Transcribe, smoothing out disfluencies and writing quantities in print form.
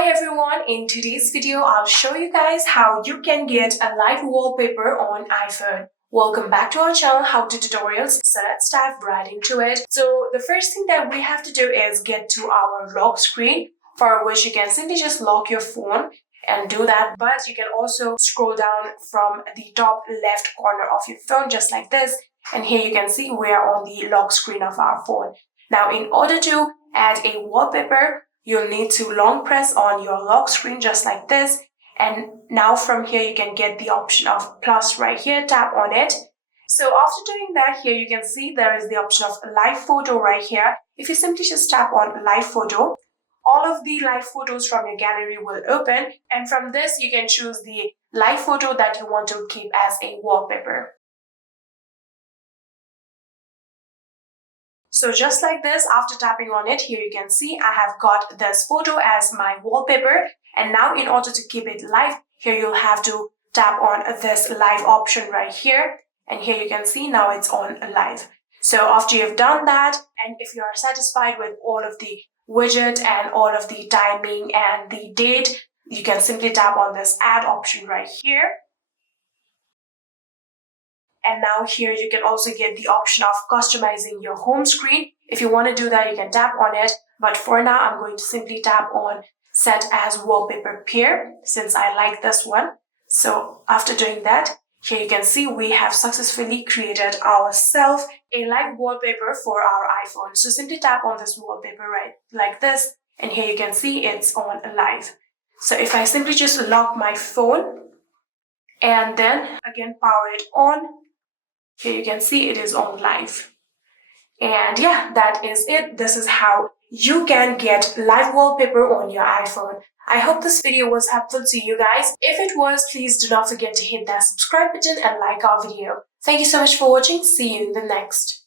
Hi everyone, in today's video I'll show you guys how you can get a live wallpaper on iPhone. Welcome back to our channel, How To Tutorials. So let's dive right into it. So the first thing that we have to do is get to our lock screen, for which you can simply just lock your phone and do that. But you can also scroll down from the top left corner of your phone just like this. And here you can see we are on the lock screen of our phone. Now in order to add a wallpaper, you'll need to long press on your lock screen just like this. And now from here, you can get the option of plus right here, tap on it. So after doing that, here you can see there is the option of live photo right here. If you simply just tap on live photo, all of the live photos from your gallery will open. And from this, you can choose the live photo that you want to keep as a wallpaper. So just like this, after tapping on it, here you can see I have got this photo as my wallpaper. And now in order to keep it live, here you'll have to tap on this live option right here. And here you can see now it's on live. So after you've done that, and if you are satisfied with all of the widget and all of the timing and the date, you can simply tap on this add option right here. And now here you can also get the option of customizing your home screen. If you want to do that, you can tap on it. But for now, I'm going to simply tap on set as wallpaper pair since I like this one. So after doing that, here you can see we have successfully created ourselves a live wallpaper for our iPhone. So simply tap on this wallpaper right like this. And here you can see it's on live. So if I simply just lock my phone and then again power it on, here you can see it is on live. And yeah, that is it. This is how you can get live wallpaper on your iPhone. I hope this video was helpful to you guys. If it was, please do not forget to hit that subscribe button and like our video. Thank you so much for watching. See you in the next.